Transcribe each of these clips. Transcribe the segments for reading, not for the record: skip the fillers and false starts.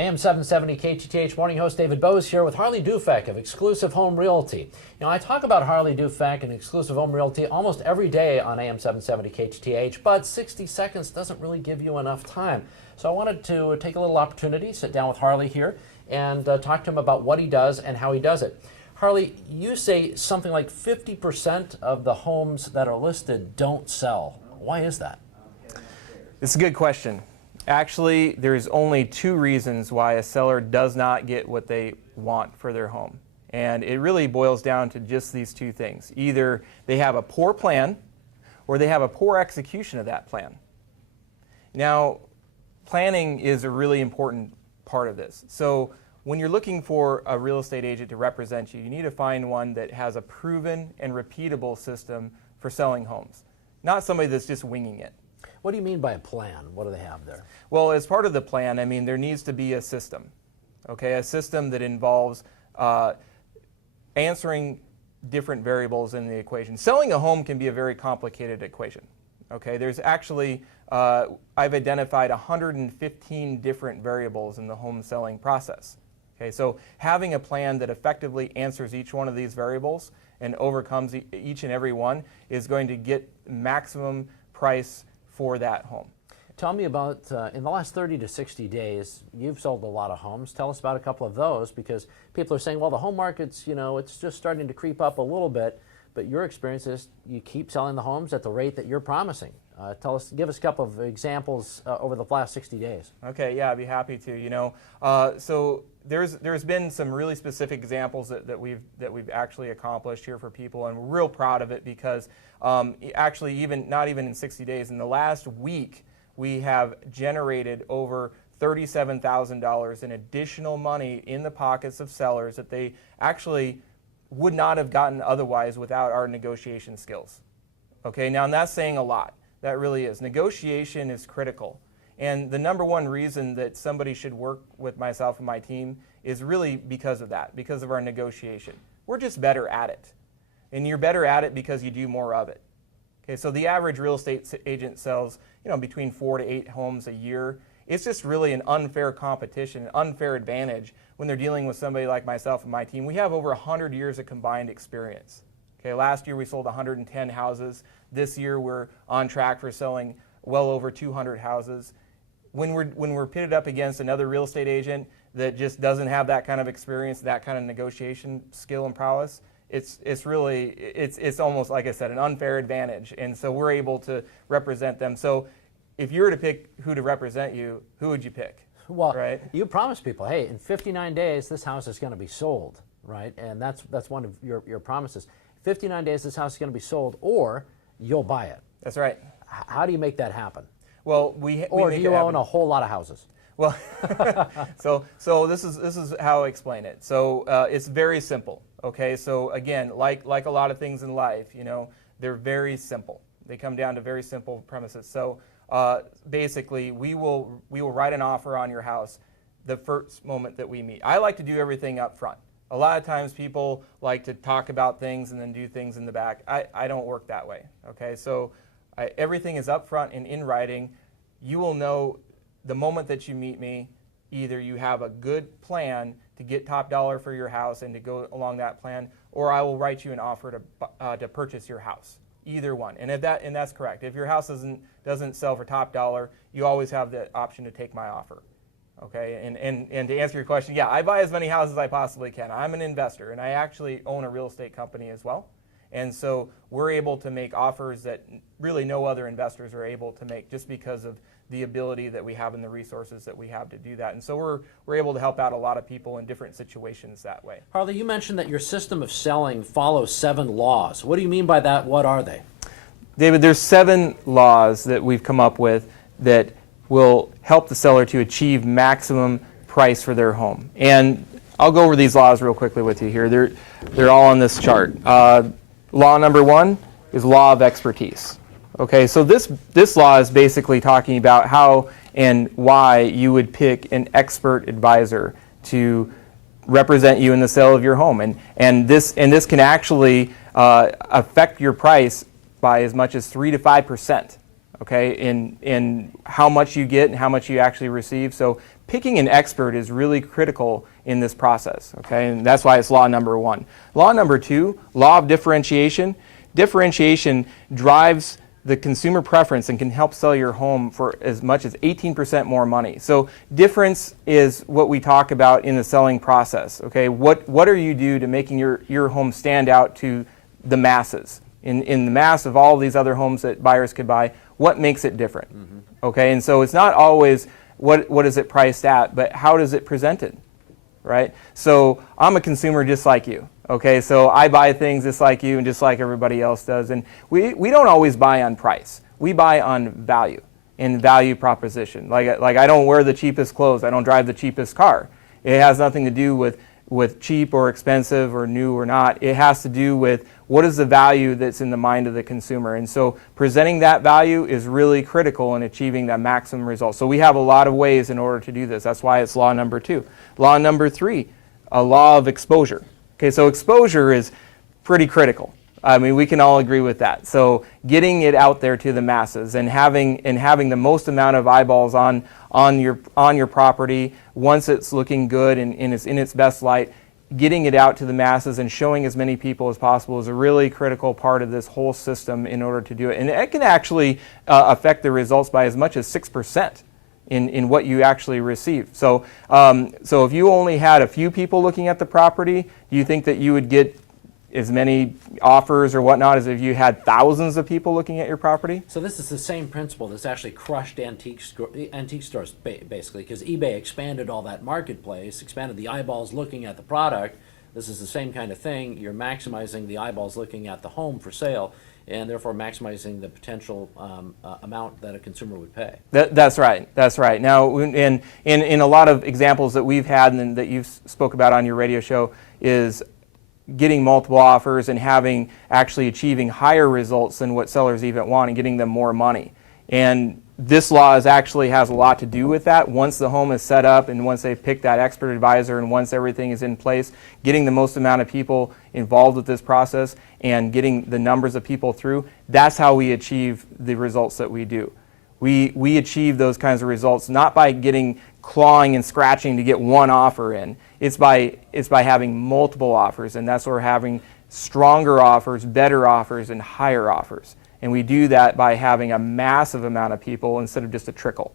AM 770 KTTH Morning Host David Bose here with Harley Dufek of Exclusive Home Realty. You know, I talk about Harley Dufek and Exclusive Home Realty almost every day on AM 770 KTTH, but 60 seconds doesn't really give you enough time. So I wanted to take a little opportunity, sit down with Harley here, and talk to him about what he does and how he does it. Harley, you say something like 50% of the homes that are listed don't sell. Why is that? It's a good question. Actually, there's only two reasons why a seller does not get what they want for their home. And it really boils down to just these two things. Either they have a poor plan or they have a poor execution of that plan. Now, planning is a really important part of this. So when you're looking for a real estate agent to represent you, you need to find one that has a proven and repeatable system for selling homes, not somebody that's just winging it. What do you mean by a plan? What do they have there? Well, as part of the plan, I mean, there needs to be a system, okay? A system that involves answering different variables in the equation. Selling a home can be a very complicated equation, okay? There's actually, I've identified 115 different variables in the home selling process, okay? So having a plan that effectively answers each one of these variables and overcomes each and every one is going to get maximum price for that home. Tell me about, in the last 30 to 60 days, you've sold a lot of homes. Tell us about a couple of those, because people are saying, well, the home market's, you know, it's just starting to creep up a little bit, but your experience is you keep selling the homes at the rate that you're promising. Give us a couple of examples over the last 60 days. Okay, yeah, I'd be happy to. You know, so there's been some really specific examples that we've actually accomplished here for people, and we're real proud of it because actually not even in 60 days, in the last week we have generated over $37,000 in additional money in the pockets of sellers that they actually would not have gotten otherwise without our negotiation skills. Okay, now that's saying a lot. That really is. Negotiation is critical. And the number one reason that somebody should work with myself and my team is really because of that, because of our negotiation. We're just better at it. And you're better at it because you do more of it. Okay, so the average real estate agent sells, you know, between 4 to 8 homes a year. It's just really an unfair competition, an unfair advantage when they're dealing with somebody like myself and my team. We have over 100 years of combined experience. Okay, last year we sold 110 houses. This year we're on track for selling well over 200 houses. When we're pitted up against another real estate agent that just doesn't have that kind of experience, that kind of negotiation skill and prowess, it's almost, like I said, an unfair advantage. And so we're able to represent them. So if you were to pick who to represent you, who would you pick? Well, right? You promise people, hey, in 59 days this house is going to be sold, right? And that's one of your promises. 59 days this house is going to be sold, or you'll buy it. That's right. How do you make that happen? Well, or do you own a whole lot of houses? Well, so this is how I explain it. So it's very simple. Okay, so again, like a lot of things in life, you know, they're very simple. They come down to very simple premises. So basically, we will write an offer on your house the first moment that we meet. I like to do everything up front. A lot of times people like to talk about things and then do things in the back. I don't work that way. Okay, so everything is up front and in writing. You will know the moment that you meet me, either you have a good plan to get top dollar for your house and to go along that plan, or I will write you an offer to purchase your house. Either one, and that's correct. If your house doesn't sell for top dollar, you always have the option to take my offer. Okay, and to answer your question, yeah, I buy as many houses as I possibly can. I'm an investor, and I actually own a real estate company as well. And so we're able to make offers that really no other investors are able to make, just because of the ability that we have and the resources that we have to do that. And so we're able to help out a lot of people in different situations that way. Harley, you mentioned that your system of selling follows 7 laws. What do you mean by that? What are they? David, there's 7 laws that we've come up with that will help the seller to achieve maximum price for their home. And I'll go over these laws real quickly with you here. They're all on this chart. Law number 1 is law of expertise. Okay, so this law is basically talking about how and why you would pick an expert advisor to represent you in the sale of your home, and this can actually affect your price by as much as 3 to 5%. okay, in how much you get and how much you actually receive. So picking an expert is really critical in this process, okay, and that's why it's law number 1. Law number 2, law of differentiation. Differentiation drives the consumer preference and can help sell your home for as much as 18% more money. So difference is what we talk about in the selling process, okay? What do you do to making your home stand out to the masses? In the mass of all these other homes that buyers could buy, what makes it different? Okay, and so it's not always what is it priced at, but how does it presented, right? So I'm a consumer just like you, okay? So I buy things just like you and just like everybody else does, and we don't always buy on price. We buy on value and value proposition. Like I don't wear the cheapest clothes, I don't drive the cheapest car. It has nothing to do with cheap or expensive or new or not. It has to do with what is the value that's in the mind of the consumer. And so presenting that value is really critical in achieving that maximum result. So we have a lot of ways in order to do this. That's why it's law number 2. Law number 3, a law of exposure. Okay, so exposure is pretty critical. I mean, we can all agree with that. So getting it out there to the masses and having the most amount of eyeballs on your property once it's looking good and it's in its best light, getting it out to the masses and showing as many people as possible is a really critical part of this whole system in order to do it. And it can actually affect the results by as much as 6% in what you actually receive. So if you only had a few people looking at the property, do you think that you would get as many offers or whatnot as if you had thousands of people looking at your property? So this is the same principle that's actually crushed antique stores, basically, because eBay expanded all that marketplace, expanded the eyeballs looking at the product. This is the same kind of thing. You're maximizing the eyeballs looking at the home for sale, and therefore maximizing the potential amount that a consumer would pay. That's right. That's right. Now, in a lot of examples that we've had and that you've spoke about on your radio show is getting multiple offers and actually achieving higher results than what sellers even want and getting them more money. And this law actually has a lot to do with that. Once the home is set up and once they've picked that expert advisor and once everything is in place, getting the most amount of people involved with this process and getting the numbers of people through, that's how we achieve the results that we do. We achieve those kinds of results not by clawing and scratching to get one offer in. It's by having multiple offers, and that's where we're having stronger offers, better offers, and higher offers. And we do that by having a massive amount of people instead of just a trickle.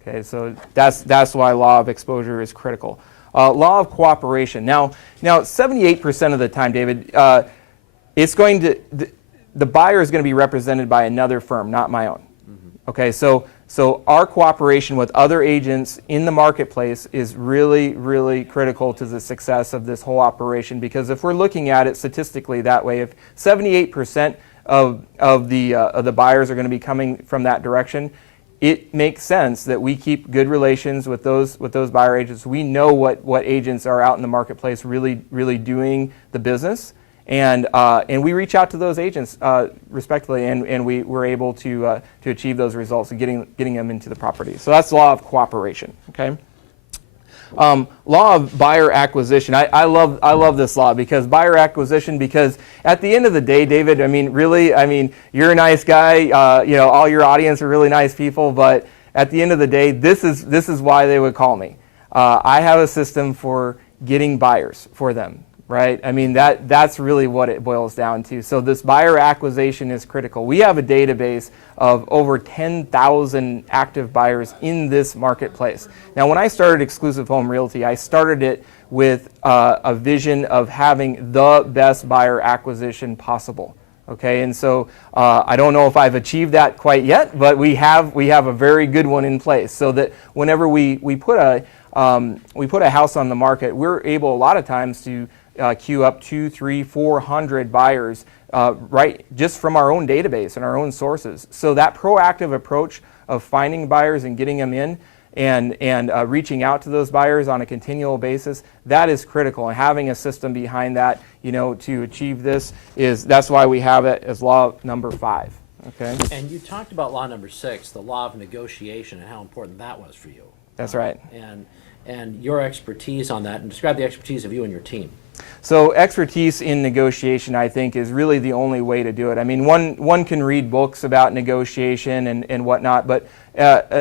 Okay, so that's why law of exposure is critical. Law of cooperation. Now 78% of the time, David, it's going to the buyer is going to be represented by another firm, not my own. Okay, so our cooperation with other agents in the marketplace is really, really critical to the success of this whole operation, because if we're looking at it statistically that way, if 78% of the buyers are going to be coming from that direction, it makes sense that we keep good relations with those buyer agents. We know what agents are out in the marketplace really, really doing the business. And we reach out to those agents respectively, and we're able to achieve those results and getting them into the property. So that's law of cooperation. Okay. Law of buyer acquisition. I love this law because buyer acquisition. Because at the end of the day, David, you're a nice guy. All your audience are really nice people. But at the end of the day, this is why they would call me. I have a system for getting buyers for them. Right? That's really what it boils down to. So this buyer acquisition is critical. We have a database of over 10,000 active buyers in this marketplace. Now, when I started Exclusive Home Realty, I started it with a vision of having the best buyer acquisition possible. Okay, and so I don't know if I've achieved that quite yet, but we have a very good one in place, so that whenever we put a house on the market, we're able a lot of times to queue up 200, 300, 400 buyers right just from our own database and our own sources. So that proactive approach of finding buyers and getting them in and reaching out to those buyers on a continual basis, that is critical. And having a system behind that, to achieve this that's why we have it as law number 5. Okay. And you talked about law number 6, the law of negotiation, and how important that was for you. That's right. And your expertise on that, and describe the expertise of you and your team. So expertise in negotiation, I think, is really the only way to do it. I mean, one can read books about negotiation and whatnot, but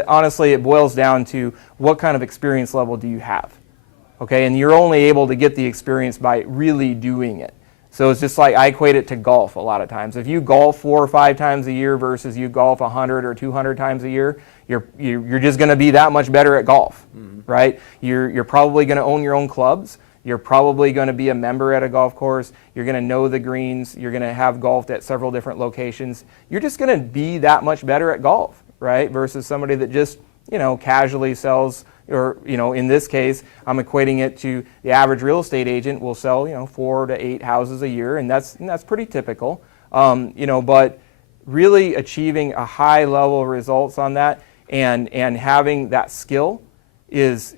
honestly, it boils down to what kind of experience level do you have? Okay, and you're only able to get the experience by really doing it. So it's just like I equate it to golf a lot of times. If you golf 4 or 5 times a year versus you golf 100 or 200 times a year, you're just going to be that much better at golf, right? You're probably going to own your own clubs. You're probably going to be a member at a golf course. You're going to know the greens. You're going to have golfed at several different locations. You're just going to be that much better at golf, right? Versus somebody that just, casually sells, or, in this case, I'm equating it to the average real estate agent will sell, 4 to 8 houses a year, and that's pretty typical. But really achieving a high level of results on that and having that skill is,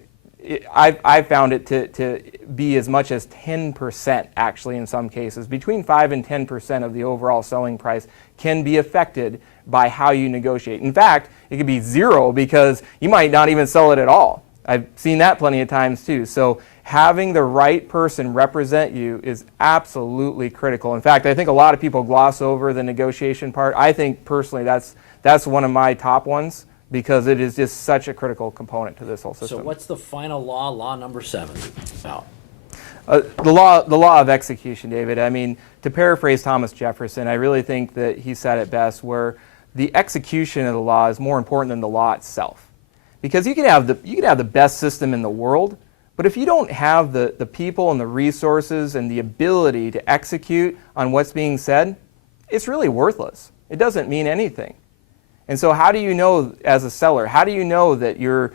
I found it to be as much as 10% actually in some cases. Between 5 and 10% of the overall selling price can be affected by how you negotiate. In fact, it could be 0 because you might not even sell it at all. I've seen that plenty of times too. So having the right person represent you is absolutely critical. In fact, I think a lot of people gloss over the negotiation part. I think personally that's one of my top ones, because it is just such a critical component to this whole system. So what's the final law number 7 about? The law of execution, David. I mean, to paraphrase Thomas Jefferson, I really think that he said it best, where the execution of the law is more important than the law itself. Because you can have the best system in the world, but if you don't have the people and the resources and the ability to execute on what's being said, it's really worthless. It doesn't mean anything. And so how do you know, as a seller, how do you know that your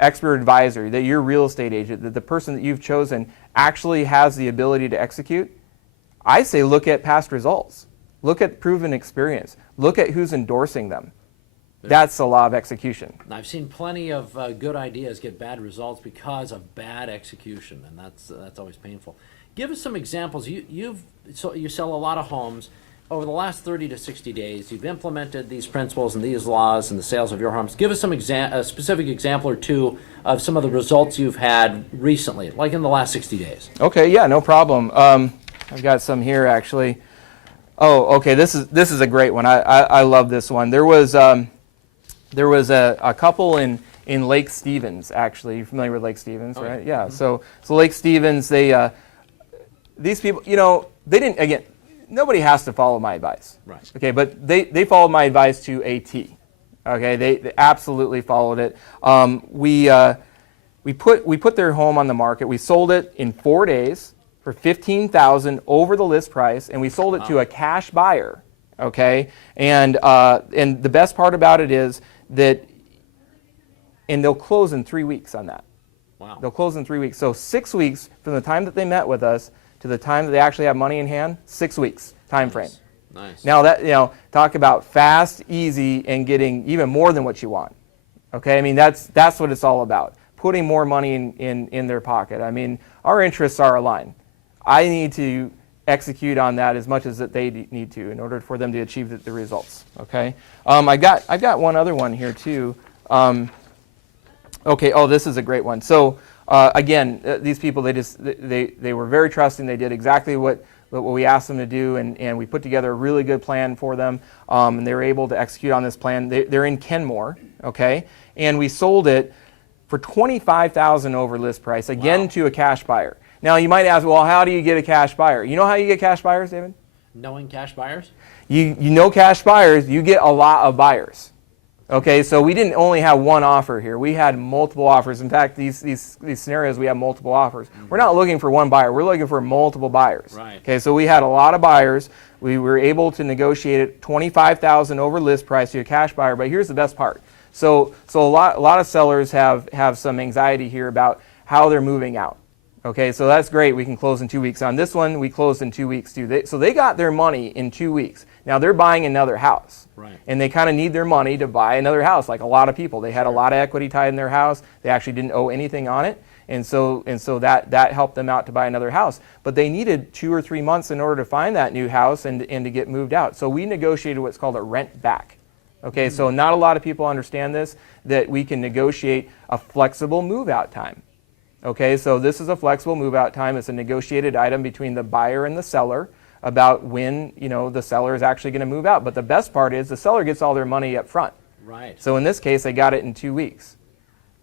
expert advisor, that your real estate agent, that the person that you've chosen actually has the ability to execute? I say look at past results. Look at proven experience. Look at who's endorsing them. That's the law of execution. I've seen plenty of good ideas get bad results because of bad execution, and that's always painful. Give us some examples. You sell a lot of homes. Over the last 30 to 60 days, you've implemented these principles and these laws in the sales of your homes. Give us some a specific example or two of some of the results you've had recently, like in the last 60 days. Okay, yeah, no problem. I've got some here actually. Oh, okay, this is a great one. I love this one. There was a couple in Lake Stevens, actually. You're familiar with Lake Stevens, right? Okay. Yeah. Mm-hmm. So Lake Stevens, these people, they didn't, again, nobody has to follow my advice. Right. Okay, but they followed my advice to a T. Okay, they absolutely followed it. We put their home on the market. We sold it in 4 days for $15,000 over the list price, and we sold it to a cash buyer. Okay, and the best part about it is that, and they'll close in 3 weeks on that. Wow. They'll close in 3 weeks. So 6 weeks from the time that they met with us to the time that they actually have money in hand, 6 weeks time frame. Nice. Now that, talk about fast, easy, and getting even more than what you want. Okay, I mean that's what it's all about. Putting more money in their pocket. I mean, our interests are aligned. I need to execute on that as much as that they need to in order for them to achieve the results. Okay, I've got one other one here too. Okay, this is a great one. So again, these people, they were very trusting. They did exactly what we asked them to do, and we put together a really good plan for them, and they were able to execute on this plan. They're in Kenmore, okay, and we sold it for $25,000 over list price, again. Wow. To a cash buyer. Now you might ask, well, how do you get a cash buyer? You know how you get cash buyers, David? Knowing cash buyers? You know cash buyers, you get a lot of buyers. Okay, so we didn't only have one offer here. We had multiple offers. In fact, these scenarios, we have multiple offers. Mm-hmm. We're not looking for one buyer. We're looking for multiple buyers. Right. Okay, so we had a lot of buyers. We were able to negotiate it $25,000 over list price to a cash buyer. But here's the best part. So a lot of sellers have some anxiety here about how they're moving out. Okay, so that's great. We can close in 2 weeks. On this one, we closed in 2 weeks too. So they got their money in 2 weeks. Now they're buying another house. Right. And they kind of need their money to buy another house, like a lot of people. They had a lot of equity tied in their house. They actually didn't owe anything on it. And so that helped them out to buy another house. But they needed 2 or 3 months in order to find that new house and to get moved out. So we negotiated what's called a rent back. Okay, so not a lot of people understand this, that we can negotiate a flexible move out time. Okay, so this is a flexible move-out time. It's a negotiated item between the buyer and the seller about when, the seller is actually going to move out. But the best part is the seller gets all their money up front. Right. So in this case, they got it in 2 weeks.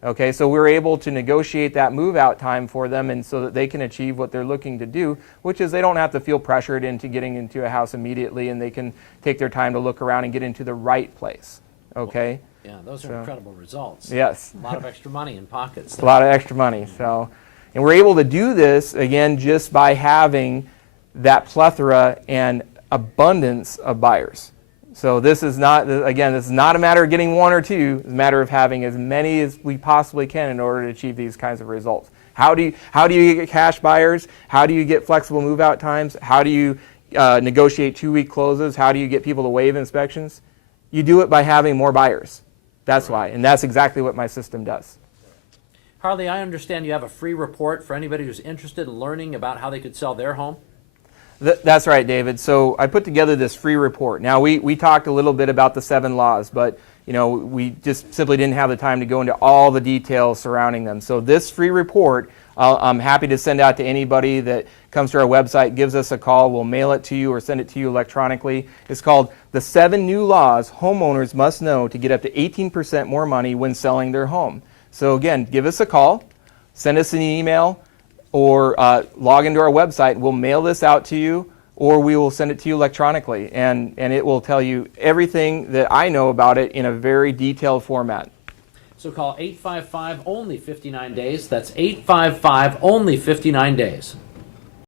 Okay, so we're able to negotiate that move-out time for them, and so that they can achieve what they're looking to do, which is they don't have to feel pressured into getting into a house immediately, and they can take their time to look around and get into the right place. Okay. Yeah, those are incredible results. Yes. A lot of extra money in pockets. A lot of extra money. So, and we're able to do this again just by having that plethora and abundance of buyers. So this is not, again, this is not a matter of getting one or two. It's a matter of having as many as we possibly can in order to achieve these kinds of results. How do you get cash buyers? How do you get flexible move-out times? How do you negotiate 2-week closes? How do you get people to waive inspections? You do it by having more buyers. That's why, and that's exactly what my system does. Harley, I understand you have a free report for anybody who's interested in learning about how they could sell their home. That's right, David. So I put together this free report. Now, we talked a little bit about the 7 laws, but we just simply didn't have the time to go into all the details surrounding them. So this free report, I'm happy to send out to anybody that comes to our website, gives us a call. We'll mail it to you or send it to you electronically. It's called The 7 New Laws Homeowners Must Know to Get Up to 18% More Money When Selling Their Home. So again, give us a call, send us an email, or log into our website. We'll mail this out to you, or we will send it to you electronically, and it will tell you everything that I know about it in a very detailed format. So call 855 only 59 days. That's 855 only 59 days.